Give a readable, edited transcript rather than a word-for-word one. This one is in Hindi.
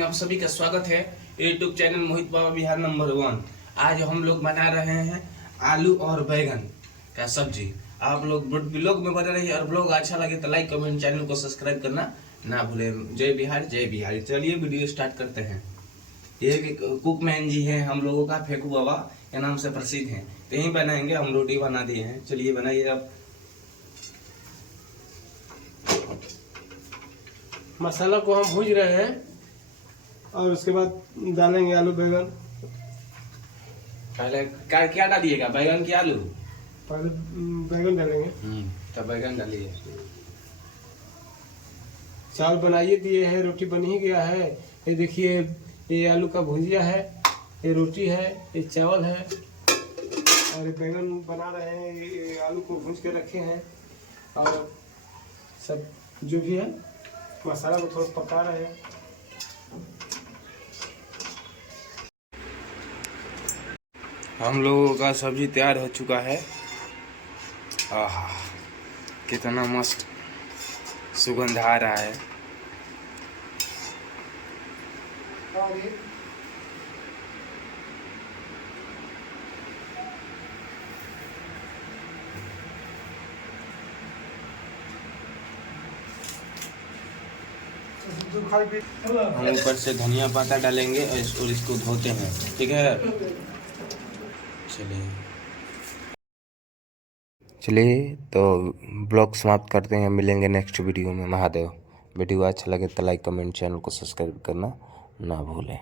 में आप सभी का स्वागत है। यूट्यूब चैनल मोहित बाबा बिहार नंबर 1। आज हम लोग बना रहे हैं आलू और बैगन का सब्जी। आप लोग ब्लॉग में बने रहिए और ब्लॉग अच्छा लगे तो लाइक कमेंट, चैनल को सब्सक्राइब करना ना भूलें। जय बिहार जय बिहार। चलिए वीडियो स्टार्ट करते हैं। ये कुकमैन जी हैं, हम लोगों का फेकू बाबा के नाम से प्रसिद्ध हैं। तो यही बनाएंगे, हम रोटी बना दिए हैं। चलिए बनाइए। अब मसाला को हम भूज रहे हैं और उसके बाद डालेंगे आलू बैगन। पहले क्या डालिएगा, बैगन की आलू? पहले बैगन डालेंगे। तब बैगन डालिए। चावल बनाइए दिए हैं, रोटी बन ही गया है। ये देखिए, ये आलू का भुजिया है, ये रोटी है, ये चावल है और ये बैगन बना रहे हैं। ये आलू को भूज के रखे हैं और सब जो भी है मसाला को थोड़ा पका रहे हैं। हम लोगों का सब्जी तैयार हो चुका है। आहा, कितना मस्त सुगंध आ रहा है। हम ऊपर से धनिया पत्ता डालेंगे और इसको धोते हैं, ठीक है। चलिए तो ब्लॉग समाप्त करते हैं। मिलेंगे नेक्स्ट वीडियो में। महादेव। वीडियो अच्छा लगे तो लाइक कमेंट, चैनल को सब्सक्राइब करना ना भूलें।